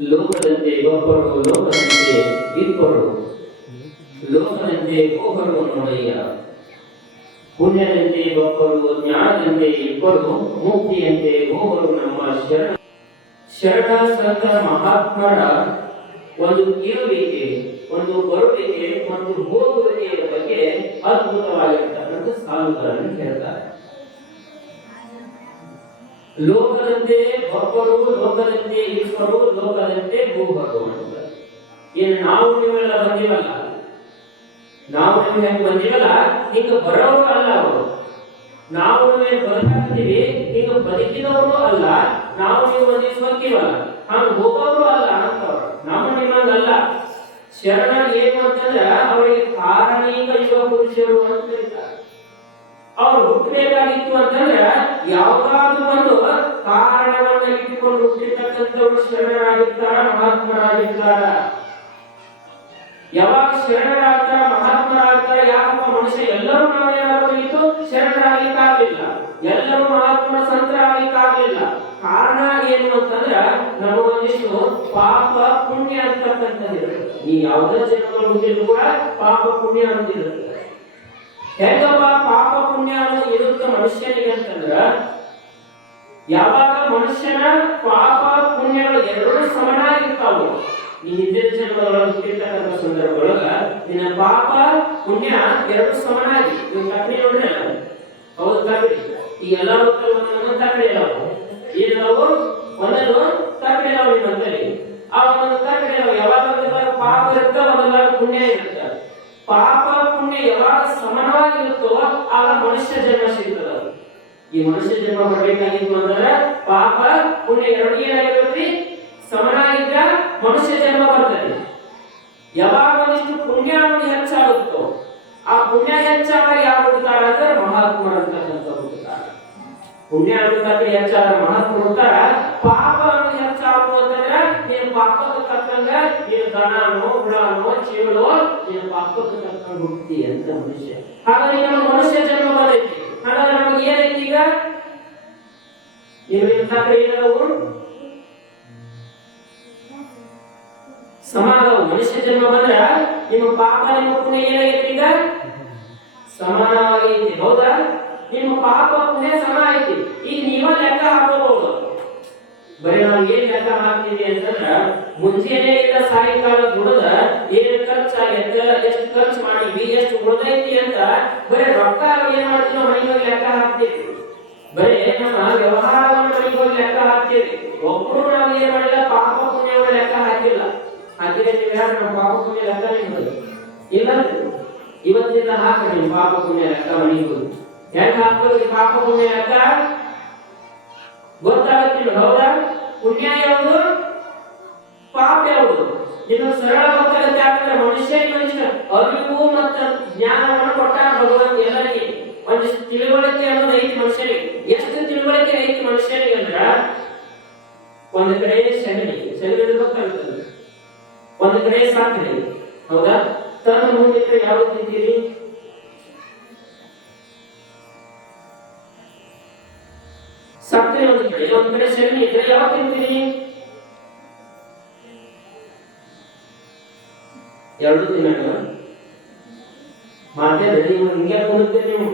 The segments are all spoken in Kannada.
ಲೋಕದಂತೆ ಒಬ್ಬರು ಲೋಕದಂತೆ ಇಬ್ಬರು. ಲೋಕದಂತೆ ಒಬ್ಬರು ನೋಡಯ್ಯ. ಪುಣ್ಯದಂತೆ ಒಬ್ಬರು, ಜ್ಞಾನದಂತೆ ಇಬ್ಬರು, ಮುಕ್ತಿಯಂತೆ ಒಬ್ಬರು ನಮ್ಮ ಶರಣ. ಶರಣ ಸಂತ ಮಹಾತ್ಮರ ಒಂದು ಇರುವಿಕೆ, ಒಂದು ಬರುವಿಕೆ, ಒಂದು ಹೋಗುವಿಕೆಯ ಬಗ್ಗೆ ಅದ್ಭುತವಾಗಿರ್ತಕ್ಕಂಥ ಸಾಲುಗಳನ್ನು ಹೇಳ್ತಾರೆ. ಲೋಕದಂತೆ ಒಬ್ಬರು ಲೋಕದಂತೆ ಇಬ್ಬರು ಲೋಕದಂತೆ ಮೂವರು ಏನು ನಾವು ನೀವೆಲ್ಲ ಬಂದಿವಲ್ಲ? ನಾವು ನಿಮ್ಗೆ ಹೆಂಗ್ ಬಂದಿವಲ್ಲ? ಹಿಂಗ ಬರೋರು ಅಲ್ಲ ಅವರು. ನಾವು ನಿಮಗೆ ಬದುಕಾಗ್ತೀವಿ ಹಿಂಗ ಬದುಕಿದವರು ಅಲ್ಲ. ನಾವು ನೀವು ಬಂದಿ ದಿವ್ಸ ಹೋಗ್ತೀವಲ್ಲ ಹಂಗ ಹೋಗೋರು ಅಲ್ಲ ಅಂತವ್ರು. ನಮ್ಮ ನಿಮ್ಮಂಗಲ್ಲ. ಶರಣ ಏನು ಅಂತಂದ್ರೆ ಅವರಿಗೆ ಕಾರಣೀಕ ಯುವ ಪುರುಷರು ಅಂತ ಕರೀತಾರೆ ಅವ್ರು ಹುಟ್ಟಬೇಕಾಗಿತ್ತು ಅಂತಂದ್ರೆ ಯಾವ್ದಾದ್ರು ಒಂದು ಕಾರಣವನ್ನ ಇಟ್ಟುಕೊಂಡು ಹುಟ್ಟಿರ್ತಕ್ಕಂಥವ್ರು ಶರಣರಾಗಿರ್ತಾರ, ಮಹಾತ್ಮರಾಗಿರ್ತಾರ? ಯಾವಾಗ ಶರಣರಾಗ್ತಾರ, ಮಹಾತ್ಮರಾಗ್ತಾರ, ಯಾಕಪ್ಪ ಮನುಷ್ಯ ಎಲ್ಲರೂ ನಾವೇನಾಗಬೇಕಿತ್ತು ಶರಣರಾಗಲಿಕ್ಕಾಗಲಿಲ್ಲ. ಎಲ್ಲರೂ ಮಹಾತ್ಮ ಸಂತರಾಗಲಿಕ್ಕಾಗಲಿಲ್ಲ. ಕಾರಣ ಏನು ಅಂತಂದ್ರೆ ನಮಗೊಂದಿಷ್ಟು ಪಾಪ ಪುಣ್ಯ ಅಂತಕ್ಕಂಥದ್ದು ಈ ಯಾವುದೇ ಜನ್ಮದಲ್ಲಿ ಹುಟ್ಟಿದ್ರು ಕೂಡ ಪಾಪ ಪುಣ್ಯ ಅಂತಿರುತ್ತೆ ಹೆಂಗ ಪುಣ್ಯ ಅನ್ನೋದು ಇರುತ್ತೆ ಮನುಷ್ಯನಿಗೆ ಅಂತಂದ್ರ, ಯಾವಾಗ ಮನುಷ್ಯನ ಪಾಪ ಪುಣ್ಯಗಳು ಎರಡೂ ಸಮನಾಗಿರ್ತಾವು, ಈ ಹಿಂದಿನ ಜನ್ಮದೊಳಗೆ ಹುಟ್ಟಿರ್ತಕ್ಕಂಥ ಸಂದರ್ಭದೊಳಗ ನಿನ್ನ ಪಾಪ ಪುಣ್ಯ ಎರಡು ಸಮನಾಗಿ. ನೀವು ತಕ್ಕಡಿ ನೋಡ್ರಿ ಹೌದು ತಕ್ಕಡಿ ಈ ಎಲ್ಲ ಅಂತ ತಕ್ಕಡಿ ಅದಾವು ಮನುಷ್ಯ ಜನ್ಮ ಬರಬೇಕಾಗಿತ್ತು ಅಂದ್ರೆ ಪಾಪ ಪುಣ್ಯ ಎರಡು ಏನಾಗಿರುತ್ತೆ ಸಮನಾಗಿದ್ದ ಮನುಷ್ಯ ಜನ್ಮ ಬರ್ತದೆ. ಯಾವಾಗ ಒಂದಿಷ್ಟು ಪುಣ್ಯ ಅನ್ನೋದು ಹೆಚ್ಚಾಗುತ್ತೋ, ಆ ಪುಣ್ಯ ಹೆಚ್ಚಾದಾಗ ಯಾರು ಹುಡ್ತಾರ ಅಂದ್ರೆ ಮಹಾತ್ಮರು ಪುಣ್ಯ ಅನ್ನೋದಕ್ಕೆ ಹೆಚ್ಚಾದ ಮಹಾತ್ಮ ಹುಡ್ತಾರ ಪಾಪ ಅನ್ನೋದು ಹೆಚ್ಚಾಗು ಅಂತಂದ್ರೆ ನೀನು ಪಾಪಕ್ಕೆ ತಕ್ಕಂಗ ನೀನು ದನನೋ ಹುಳನೋ ಚೀವಳೋ ನೀನು ಪಾಪಕ್ಕೆ ತಕ್ಕಂಗ ಹುಡ್ತಿ ಅಂತ ಮನುಷ್ಯ. ಹಾಗಾಗಿ ನಮ್ಮ ಮನುಷ್ಯ ಜನ್ಮ ಬಂದೈತಿ. ಹಾಗಾದ್ರೆ ನಮ್ಗೆ ಏನೈತಿ ಈಗ? ಇಂಥ ಏನವು ಸಮಾನವು ಮನುಷ್ಯ ಜನ್ಮ ಬಂದ್ರ ನಿಮ್ಮ ಪಾಪ ನಿಮ್ಮ ಪುಣ್ಯ ಏನಾಗೈತಿ ಈಗ? ಸಮಾನವಾಗೈತಿ ಹೌದಾ? ನಿಮ್ಮ ಪಾಪ ಪುಣ್ಯ ಸಮ ಐತಿ. ಈಗ ನೀವ ಲೆಕ್ಕ ಹಾಕೋಬಹುದು. ಬರೀ ನಾವು ಏನ್ ಲೆಕ್ಕ ಹಾಕ್ತೀವಿ ಅಂತಂದ್ರ, ಮುಂಜಾನೆ ಇಂದ ಸಾಯಂಕಾಲ ದುಡದ ಏನ್ ಖರ್ಚಾಗೈತೆ, ಎಷ್ಟು ಖರ್ಚು ಮಾಡಿವಿ ಎಷ್ಟು ಉಳ್ದೈತಿ ಅಂತ ಬರೀ ರೊಕ್ಕ ಏನ್ ಮಾಡ್ತೀವಿ ಹೋಗಿ ಲೆಕ್ಕ ಹಾಕ್ತೀವಿ. ಬರೀ ನಮ್ಮ ವ್ಯವಹಾರವನ್ನು ಮನೆಗೆ ಹೋಗಿ ಲೆಕ್ಕ ಹಾಕ್ತೀವಿ ಒಬ್ರು ನಾವು ಏನ್ ಮಾಡಿಲ್ಲ ಪಾಪ ಪುಣ್ಯವನ್ನು ಲೆಕ್ಕ ಹಾಕಿಲ್ಲ. ಹಾಕಿದ್ರೆ ನೀವು ಯಾರು ನಮ್ಮ ಪಾಪ ಪುಣ್ಯ ಲೆಕ್ಕ ನಿಮ್ಮದು ಇಲ್ಲ ಇವತ್ತಿಂದ ಹಾಕ ನಿಮ್ಮ ಪಾಪ ಪುಣ್ಯ ಲೆಕ್ಕ ಮನೆಗೆ ಹೋಗಿ ಹಾಕ್ಬೇಕು ಪಾಪ ಪುಣ್ಯ ಲೆಕ್ಕ? ಗೊತ್ತಾಗತ್ತಿಲ್ಲ, ಹೌದಾ? ಪುಣ್ಯ ಯಾವುದು? ಪಾಪ ಯಾವುದು? ನಿಮಗೆ ಸರಳ ಗೊತ್ತಾಗತ್ತೆ, ಯಾಕಂದ್ರೆ ಮನುಷ್ಯ ಮನುಷ್ಯ ಅರಿವು ಮತ್ತು ಜ್ಞಾನವನ್ನು ಕೊಟ್ಟ ಭಗವಂತ ಎಲ್ಲರಿಗೆ ಒಂದಿಷ್ಟು ತಿಳುವಳಿಕೆ ಅನ್ನೋದು ಐತಿ ಮನುಷ್ಯರಿಗೆ ಎಷ್ಟು ತಿಳುವಳಿಕೆ ಐತಿ ಮನುಷ್ಯರಿಗೆ ಅಂದ್ರ, ಒಂದು ಕಡೆ ಸಗಣಿ ಸಗಣಿ ಗೊತ್ತಾಗ್ತದೆ ಒಂದು ಕಡೆ ಸಾಕಣೆ ಹೌದಾ? ತನ್ನ ಮುಂದಿಟ್ಟರೆ ಯಾವ ತಿಂತೀರಿ ಸಕ್ಕರೆ ಒಂದು ಕಡೆ. ಒಂದು ಕಡೆ ಸಗಣಿ ಇದ್ರೆ ಯಾವ ತಿಂತೀರಿ ಎರಡು ದಿನಗಳ ಮಾತೇ ಹಿಂಗೆ ಕುಡುತ್ತೆ ನೀವು.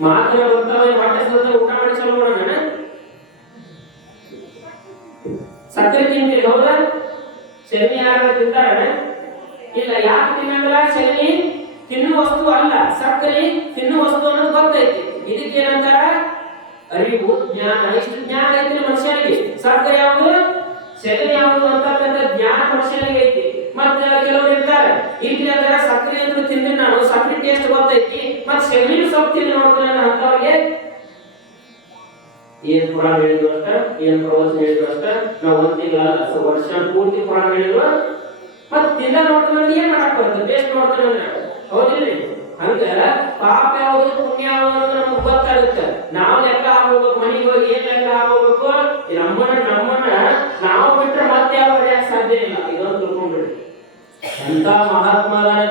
ಮಾತ್ರ ಬರ್ತಾವೆ ಹೊಟ್ಟೆ ಸದ ಊಟ ಮಾಡಿ ಚಲೋ ಮಾಡೋಣ ಸಕ್ಕರೆ ತಿಂತೀರಿ, ಹೌದಾ? ಸಗಣಿ ಯಾರು ತಿಂತಾರ ಇಲ್ಲ, ಯಾಕೆ ತಿನ್ನಂಗಿಲ್ಲ? ಸಗಣಿ ತಿನ್ನುವ ವಸ್ತು ಅಲ್ಲ ಸಕ್ಕರೆ ತಿನ್ನುವ ವಸ್ತು ಅನ್ನೋದು ಗೊತ್ತೈತಿ. ಇದಕ್ಕೆ ಏನಂತಾರ? ಅರಿವು, ಜ್ಞಾನ. ಇಷ್ಟು ಜ್ಞಾನ ಐತಿ ಮನುಷ್ಯನಿಗೆ. ಸಕ್ಕರೆ ಯಾವುದು? ಸಗಣಿ ಯಾವುದು ಅಂತಕ್ಕಂಥ ಜ್ಞಾನ ಮನುಷ್ಯನಿಗೆ ಐತಿ. ಮತ್ತೆ ಕೆಲವರು ಇರ್ತಾರೆ. ಇಲ್ಲಿ ಅಂದ್ರೆ ಸಕ್ಕರೆ ಅಂತ ತಿಂದ್ರೆ ನಾನು. ಸಕ್ಕರೆ ಟೇಸ್ಟ್ ಗೊತ್ತೈತಿ. ಮತ್ತೆ ಸೆಗಣಿನ ಸೊಪ್ಪು ತಿಂದು ನೋಡ್ತಾನೆ ಅಂತವ್ರಿಗೆ ಏನ್ ಪುರಾಣ ಹೇಳಿದ್ರು ಅಷ್ಟ? ಏನ್ ಪ್ರವಚನ ಹೇಳಿದ್ರು ಅಷ್ಟ? ನಾವು ಒಂದ್ ತಿಂಗಳ ವರ್ಷ ಪೂರ್ತಿ ಪುರಾಣ ಹೇಳಿದ್ರು ಮತ್ ತಿಂದ ನೋಡ್ತಾನೆ ಏನ್ ಮಾಡಕ್ ಬರ್ತದೆ ಟೇಸ್ಟ್ ನೋಡ್ತಾನೆ ಅಂದ್ರೆ. ಹೌದಿಲ್ರಿ? ಹಂಗ ಪಾಪ ಯಾವುದು ಪುಣ್ಯ ಯಾವುದು ನಮ್ಗೆ ಗೊತ್ತಾಗುತ್ತೆ. ನಾವು ಲೆಕ್ಕ ಹಾಕೋಬೇಕು, ಮನೆಗೆ ಹೋಗಿ ಏನ್ ಲೆಕ್ಕ ಹಾಕೋಬೇಕು? ನಮ್ಮನ್ನ ಎಂತ ಮಹಾತ್ಮ ಅದಾನ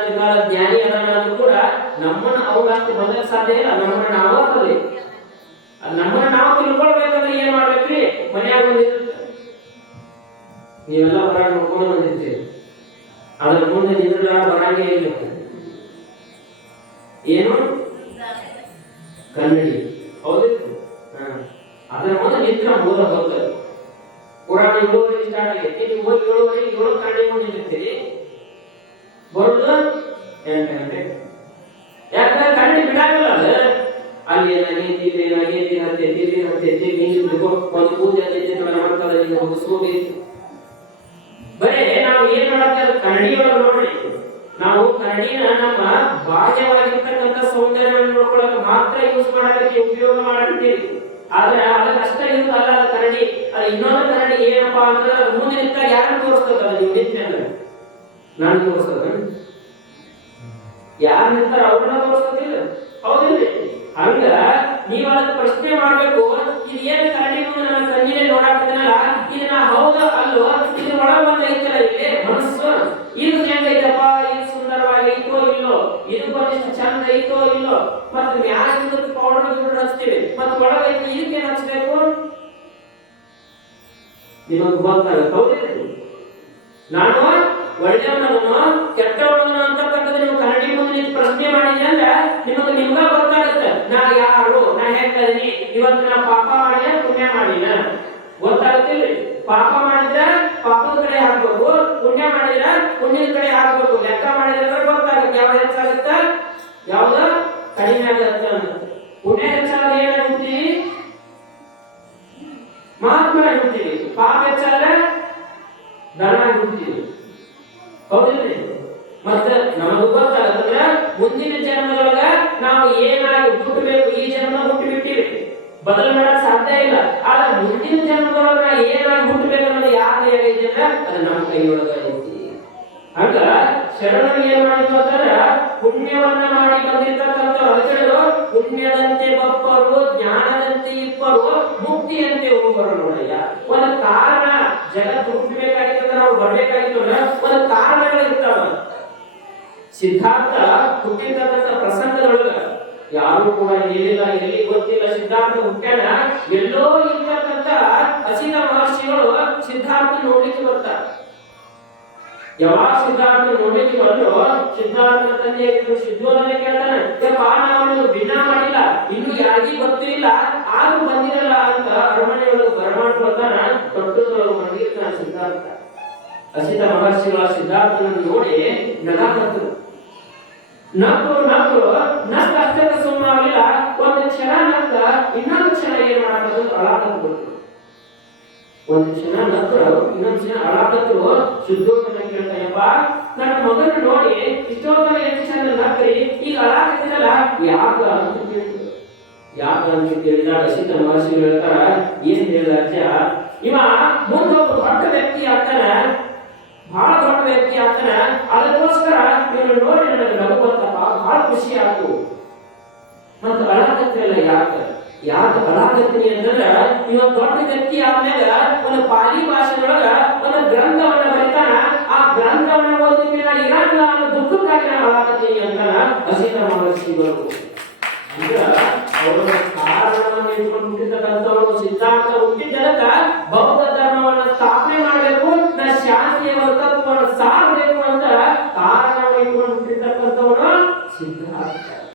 ಜ್ಞಾನಿ ಅದಾನ ಕೂಡ ನಮ್ಮನ್ನ ಅವಾಗ ಬಂದಕ್ಕೆ ಸಾಧ್ಯ ಇಲ್ಲ. ನಮ್ಮನ್ನ ನಾವು ಆಗ್ತದೆ ನಮ್ಮನ್ನ ನಾವು ತಿಳ್ಕೊಳ್ಬೇಕಂದ್ರೆ ಏನ್ ಮಾಡ್ಬೇಕ್ರಿ? ಮನ್ಯಾಗ ನೀವೆಲ್ಲ ಹೊರಗೆ ನೋಡ್ಕೊಂಡು ಬಂದಿರ್ತೀರಿ. ಅದ್ರ ಮುಂದೆ ನಿಂದ್ರ ಬರಂಗೇ ಇಲ್ಲ. ಏನು? ಕನ್ನಡಿ. ಹೌದಿತ್ತು? ಅದ್ರ ಮುಂದೆ ನಿಂತ್ರ ಮೂಲ ಹೋಗ್ತದೆ. ಪುರಾಣ ಏಳುವರೆಗೆ ಸ್ಟಾರ್ಟ್ ಆಗೈತಿ ಏಳುವರೆಗೆ ಏಳು ಕನ್ನಡಿ ಮುಂದೆ ನಿಂತಿರ್ತೀರಿ ಬರೋದು ಎಂಟು ಯಾಕಂದ್ರೆ ಕನ್ನಡಿ ಬಿಡಾಗಲ್ಲ ಅದು. ಅಲ್ಲಿ ಏನಾಗೈತಿ ಏನಾಗೈತಿ ಹತ್ತೈತಿ ಹತ್ತೈತಿ ನಿಂತಿರ್ಬೇಕು ಒಂದು ಪೂಜೆ ಹತ್ತೈತಿ ನಮ್ಮ ಮಾಡ್ತಾರೆ ಮುಗಿಸ್ಕೋಬೇಕು ಬರೇ, ನಾವು ಏನ್ ಮಾಡತ್ತೇವೆ ಕನ್ನಡಿ ಒಳಗೆ ನೋಡಿ ನಾವು ಕನ್ನಡಿನ ನಮ್ಮ ಬಾಹ್ಯವಾಗಿರ್ತಕ್ಕಂಥ ಸೌಂದರ್ಯವನ್ನು ನೋಡ್ಕೊಳಕ್ ಮಾತ್ರ ಯೂಸ್ ಮಾಡೋದಕ್ಕೆ ಉಪಯೋಗ ಮಾಡತ್ತೀವಿ ಆದ್ರೆ ಅದಕ್ಕೆ ಅಷ್ಟ ಯೂಸ್ ಅಲ್ಲ, ಅದು ಕನ್ನಡಿ. ಅದು ಇನ್ನೊಂದು ಕನ್ನಡಿ ಏನಪ್ಪಾ ಅಂದ್ರೆ ಅದು ಮುಂದೆ ನಿಂತಾಗ ಯಾರನ್ನು ತೋರಿಸ್ತದ ಅದು? ನೀವು ನಾನು ತೋರಿಸ್ತದ ಯಾರು ನಿಂತಾರ ಅವ್ರನ್ನ ತೋರಿಸ್ತದಿಲ್ಲ ಹೌದಿಲ್ರಿ ಹಂಗ ನೀವ್ ಪ್ರಶ್ನೆ ಮಾಡ್ಬೇಕು. ಇದು ಏನ್ ಕರಡಿ ನನ್ನ ಕಣ್ಣಿಗೆ ನೋಡಾಕತ್ತನಲ್ಲ ಇದನ್ನ ಹೌದ, ಅಲ್ಲೋ ಇದು ಒಳ ಬಂದ ಐತಲ್ಲ ಇಲ್ಲಿ? ಮನಸ್ಸು. ಇದು ಹೆಂಗೈತಪ್ಪ ಇದು ಸುಂದರವಾಗೈತೋ ಇಲ್ಲೋ? ಇದು ಬಂದಿಷ್ಟು ಚಂದ ಐತೋ ಇಲ್ಲೋ? ಮತ್ತೆ ಇದಕ್ಕೆ ಪೌಡರ್ ಗಿಡ ಹಚ್ತೀವಿ. ಮತ್ತೆ ಒಳಗೈತಿ ಇದಕ್ಕೆ ಏನ್ ಹಚ್ಬೇಕು? ನಿಮಗೆ ಗೊತ್ತಾಗುತ್ತೆ ಹೌದಿಲ್ಲ ನಾನು ಒಳ್ಳೆಯವನನ್ನು ಕೆಟ್ಟವನನ್ನು ಅಂತಕ್ಕಂಥದ್ದು ನೀವು ಕನ್ನಡಿ ಮುಂದೆ ನಿಂತು ಪ್ರಶ್ನೆ ಮಾಡಿದ್ರೆ ಅಂದ್ರೆ ನಿಮಗೆ ನಿಮ್ಗ ಗೊತ್ತಾಗುತ್ತೆ. ನಾ ಯಾರು? ನಾ ಹೆಂಗದೀನಿ ಇವತ್ತು ನಾ ಪಾಪ ಮಾಡಿ ಪುಣ್ಯ ಮಾಡಿನ ಗೊತ್ತಾಗುತ್ತಿಲ್ಲ. ಪಾಪ ಮಾಡಿದ್ರೆ ಪಾಪದ ಕಡೆ ಹಾಕ್ಬೇಕು. ಪುಣ್ಯ ಮಾಡಿದ್ರೆ ಪುಣ್ಯದ ಕಡೆ ಹಾಕ್ಬೇಕು. ಲೆಕ್ಕ ಮಾಡಿದ್ರೆ ಗೊತ್ತಾಗುತ್ತೆ. ಯಾವ ಹೆಚ್ಚಾಗುತ್ತ? ಯಾವ್ದ ಕಡಿಮೆ ಆಗುತ್ತೆ ಅಂತ ಪುಣ್ಯ ಹೆಚ್ಚಾದ್ರೆ ಏನಾಗುತ್ತೀವಿ ಮಹಾತ್ಮರಾಗ್ಬಿಡ್ತೀವಿ ಪಾಪ ಹೆಚ್ಚಾದ್ರೆ ಧನ ಆಗ್ಬಿಡ್ತೀವಿ ಹೌದಿಲ್ರಿ ಮತ್ತೆ ನಮಗೂ ಗೊತ್ತಾಗತ್ತಂದ್ರ ಮುಂದಿನ ಜನ್ಮದೊಳಗ ನಾವು ಏನಾಗಿ ಹುಟ್ಟಬೇಕು, ಈ ಜನ್ಮ ಹುಟ್ಟಿ ಬಿಟ್ಟಿವಿ ಬದಲು ಮಾಡಕ್ ಸಾಧ್ಯ ಇಲ್ಲ. ಆದ್ರೆ ಮುಂದಿನ ಜನ್ಮದೊಳಗ ಏನಾಗಿ ಹುಟ್ಟಬೇಕು ಅನ್ನೋದು ಯಾರ ಕೈಯಾಗ ಐತಿ ಅದು ನಮ್ಮ ಕೈಯೊಳಗ ಐತಿ. ಹಂಗ ಶರಣರು ಏನ್ ಮಾಡಿದ್ರು ಅಂತಂದ್ರ, ಪುಣ್ಯವನ್ನ ಮಾಡಿ ಬಂದಿರ್ತಕ್ಕಂಥ ರಜಗಳು ಪುಣ್ಯದಂತೆ ಬಪ್ಪರು, ಜ್ಞಾನದಂತೆ ಇಪ್ಪರು, ಮುಕ್ತಿಯಂತೆ ಹೋಗುವರು ನೋಡಯ್ಯ. ಒಂದು ಕಾರಣ ಜಗತ್ತು ಹುಟ್ಟಬೇಕಾಗಿತ್ತು ನಾವು ಬರ್ಬೇಕಾಗಿತ್ತು ಒಂದು ಕಾರಣಗಳು ಇರ್ತಾವ ಸಿದ್ಧಾರ್ಥ ಹುಟ್ಟಿರ್ತಕ್ಕಂಥ ಪ್ರಸಂಗದೊಳಗ ಯಾರು ಕೂಡ ಏನಿಲ್ಲ, ಎಲ್ಲಿ ಗೊತ್ತಿಲ್ಲ ಸಿದ್ಧಾರ್ಥ ಹುಟ್ಟ್ಯಾನ ಎಲ್ಲೋ ಇರ್ತಕ್ಕಂಥ ಹಸಿನ ಮಹರ್ಷಿಗಳು ಸಿದ್ಧಾರ್ಥ ನೋಡ್ಲಿಕ್ಕೆ ಬರ್ತಾರೆ. ಯಾವಾಗ ಸಿದ್ಧಾರ್ಥ ನೋಡ್ಲಿಕ್ಕೆ ಬಂದ್ರು ಸಿದ್ಧಾರ್ಥ ತಂದೆ ಆಗಿದ್ರು ಸಿದ್ಧೋದನೆ ಕೇಳ್ತಾನೆ ನಾವು ಭಿನ್ನ ಮಾಡಿಲ್ಲ, ಇನ್ನು ಯಾರಿಗೂ ಗೊತ್ತಿಲ್ಲ, ಆದ್ರೂ ಬಂದಿರಲ್ಲ ಅಂತ ಅರಮನೆ ಬರಮಾಡ್ಕೊಳ್ತಾನ ಬರಮಾಡ್ ತೊಟ್ಟದೊಳಗೆ ಮಡಗಿರ್ತಾನ ಸಿದ್ಧಾರ್ಥ ಅಸಿತ ಮಹರ್ಷಿಗಳ ಸಿದ್ಧಾರ್ಥನನ್ನು ನೋಡಿ ನಗಾಕತ್ತರು ನಕ್ಕು ನಕ್ಕು ನಕ್ಕ ಅಷ್ಟಕ್ಕೆ ಸುಮ್ಮನಾಗಲಿಲ್ಲ ಒಂದು ಕ್ಷಣ ನಕ್ಕ ಇನ್ನೊಂದು ಕ್ಷಣ ಏನ್ ಮಾಡಬಹುದು? ಅಳಾಕತ್ತು ಒಂದು ಕ್ಷಣ ನಕ್ಕರು ಇನ್ನೊಂದು ಕ್ಷಣ ಅಳಾಕತ್ರು ಶುದ್ಧೋದನ ಕೇಳ್ತಾಯಪ್ಪ ನನ್ನ ಮಗನ ನೋಡಿ ಇಷ್ಟೋದನ ಎಷ್ಟು ಚಂದ ನಕ್ಕರಿ ಈಗ ಅಳಾಕತ್ತಿರಲ್ಲ ಯಾಕ ಅಂತ ಕೇಳಿದ್ರು ಯಾಕ ಅಂತ ಕೇಳಿದ ಅಸಿತ ಮಹರ್ಷಿ ಹೇಳ್ತಾರ, ಏನ್ ಹೇಳಿದ ಅಜ್ಜ ಇವ ಮುಂದೆ ಒಬ್ಬ ದೊಡ್ಡ ವ್ಯಕ್ತಿ ಆಗ್ತಾನ, ಬಹಳ ದೊಡ್ಡ ವ್ಯಕ್ತಿ ಆಗ್ತಾನ. ಅದಕ್ಕೋಸ್ಕರ ಇವನು ನೋಡಿ ನನಗೆ ನಗುವಂತಪ್ಪ ಬಹಳ ಖುಷಿ ಆಯ್ತು. ಮತ್ತು ಬಲಾಗತ್ತಿರಲ್ಲ ಯಾಕೆ? ಯಾಕೆ ಅಳಾಕತ್ತೀನಿ ಅಂದ್ರೆ ಇವ ದೊಡ್ಡ ವ್ಯಕ್ತಿ ಆದ್ಮೇಲೆ ಒಂದು ಪಾಲಿ ಭಾಷೆಯೊಳಗ ಒಂದು ಗ್ರಂಥವನ್ನ ಬರೀತಾನ. ಆ ಗ್ರಂಥವನ್ನ ಓದಿದ್ರೆ ನಾನು ಇರಲ್ಲ ಅನ್ನೋ ದುಃಖಕ್ಕಾಗಿ ನಾನು ಬಲಾಗತ್ತೀನಿ ಅಂತಾನ ಮಾಡಿಸಿ ಮಹರ್ಷಿಗಳು ಈಗ ಅವರು চিন্তা